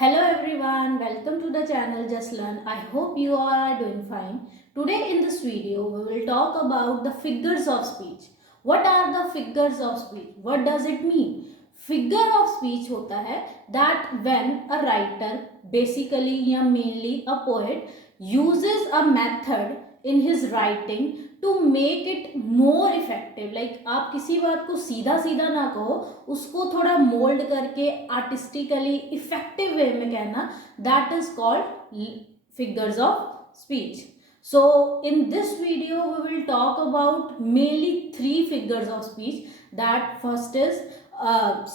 Hello everyone, welcome to the channel Just Learn. I hope you all are doing fine. Today in this video we will talk about the figures of speech. What are the figures of speech? What does it mean? Figure of speech होता है that when a writer, basically या mainly a poet, uses a method in his writing to make it more effective. Like आप किसी बात को सीधा सीधा ना कहो, उसको थोड़ा मोल्ड करके आर्टिस्टिकली इफेक्टिव वे में कहना, that is called figures of speech. So in this video we will talk about mainly three figures of speech. That first is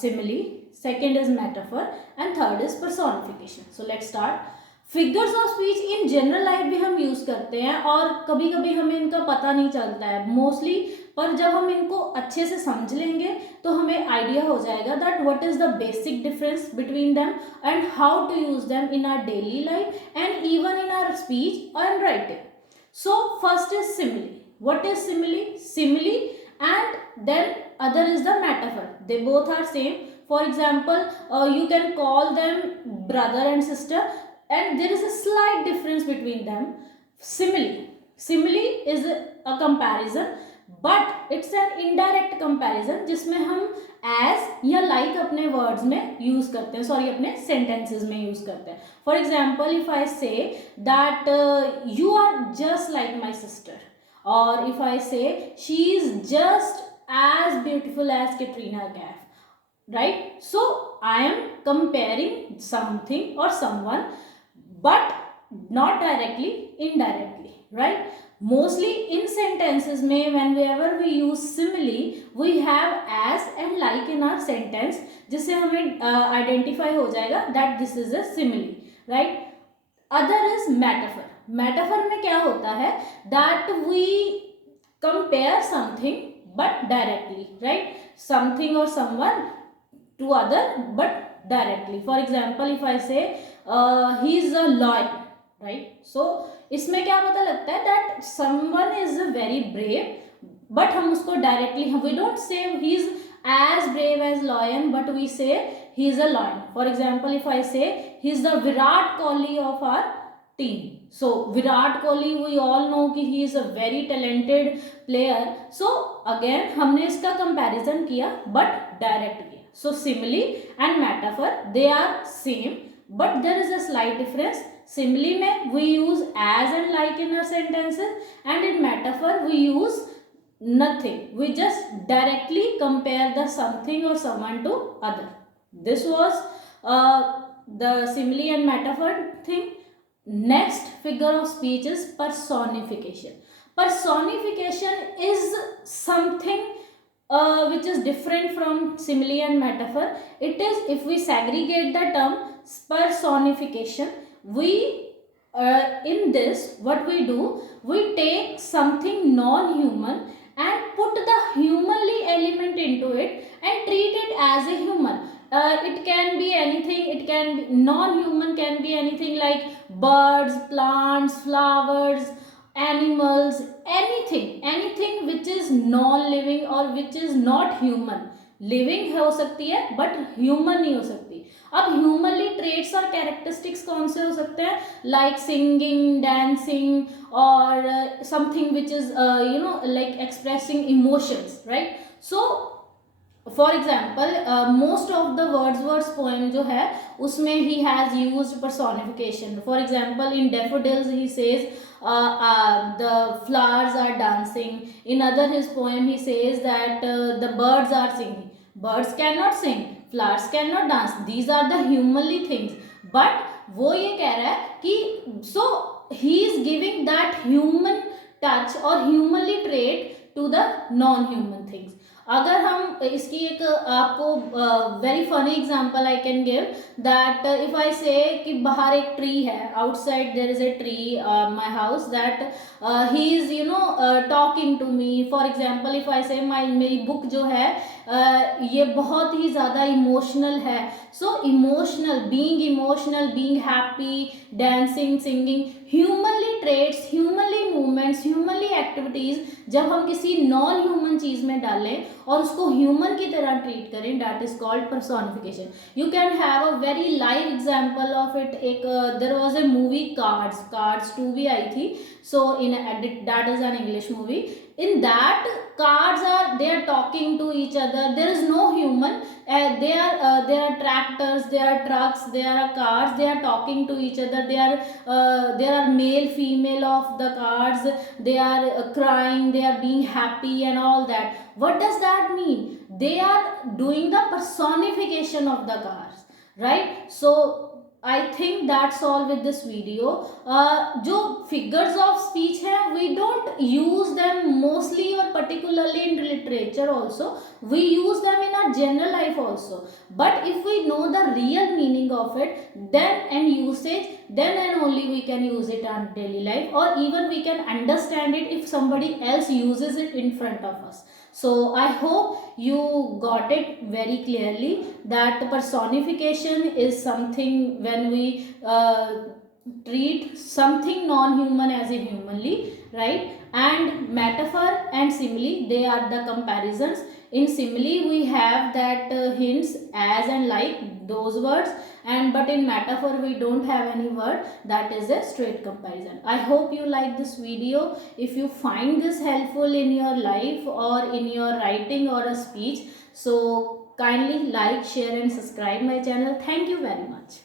simile, second is metaphor, and third is personification. So let's start. Figures of speech in general life भी हम use करते हैं और कभी कभी हमें इनका पता नहीं चलता है मोस्टली, पर जब हम इनको अच्छे से समझ लेंगे तो हमें आइडिया हो जाएगा that what is the basic difference between them and how to use them in our daily life and even in our speech and writing. So first is simile. What is simile? Simile and then other is the metaphor. They both are same. For example, you can call them brother and sister, and there is a slight difference between them. Simile is a comparison, but it's an indirect comparison जिसमें हम as या like अपने words में use करते हैं, sorry अपने sentences में use करते हैं. For example, if I say that you are just like my sister, or if I say she is just as beautiful as Katrina Kaif, right? So I am comparing something or someone, but not directly, indirectly, right? Mostly in sentences में whenever we use simile, we have as and like in our sentence, जिससे हमें identify हो जाएगा that this is a simile, right? Other is metaphor. Metaphor में क्या होता है that we compare something but directly, right? Something or someone to other but directly. For example, if I say he is a lion, right? So इसमें क्या पता लगता है that someone is very brave, but हम उसको directly, we don't say he is as brave as lion, but we say he is a lion. For example, if I say he is the Virat Kohli of our team. So Virat Kohli, we all know कि he is a very talented player. So again हमने इसका comparison किया but direct किया. So simile and metaphor, they are same, but there is a slight difference. Simile में we use as and like in our sentences, and in metaphor we use nothing. We just directly compare the something or someone to other. This was the simile and metaphor thing. Next figure of speech is personification. Personification is something which is different from simile and metaphor. It is, if we segregate the term personification, we in this what we do, we take something non-human and put the humanly element into it and treat it as a human. It can be anything. It can be non-human, can be anything like birds, plants, flowers, animals, anything which is non-living or which is not human. Living हो सकती है but human नहीं हो सकती. अब humanly traits और characteristics कौन से हो सकते हैं? लाइक सिंगिंग, डांसिंग, और something which is like expressing emotions, right? So for example most of the Wordsworth poem जो है उसमें he has used personification. For example in daffodils he says the flowers are dancing. In other his poem he says that the birds are singing. Birds cannot sing, flowers cannot dance. These are the humanly things. But वो ये कह रहा है कि so he is giving that human touch or humanly trait to the non-human things. अगर हम इसकी एक आपको very funny example I can give that if I say कि बाहर एक ट्री है, outside there is a tree my house, that he is talking to me. For example if I say मेरी बुक जो है ये बहुत ही ज़्यादा इमोशनल है. So emotional, being happy, dancing, singing, humanly traits, humanly movements, humanly activities जब हम किसी नॉन ह्यूमन चीज़ में डालें और उसको ह्यूमन की तरह ट्रीट करें, that is called personification. You can have a very live example of it. एक there was a movie cards 2 भी आई थी. So in that is an English movie. In that, cards are, they are talking to each other. There is no human. They are tractors, they are trucks, they are cars, they are talking to each other. There are male female of the cards. They are crying, they are being happy and all that. What does that mean? They are doing the personification of the cars, right? So I think that's all with this video. जो figures of speech है, we don't use them mostly or particularly in literature also. We use them in our general life also. But if we know the real meaning of it, then and usage, then and only we can use it on daily life, or even we can understand it if somebody else uses it in front of us. So I hope you got it very clearly that personification is something when we treat something non-human as a humanly, right? And metaphor and simile, they are the comparisons. In simile we have that hints as and like, those words, and but in metaphor we don't have any word, that is a straight comparison. I hope you like this video. If you find this helpful in your life or in your writing or a speech, so kindly like, share and subscribe my channel. Thank you very much.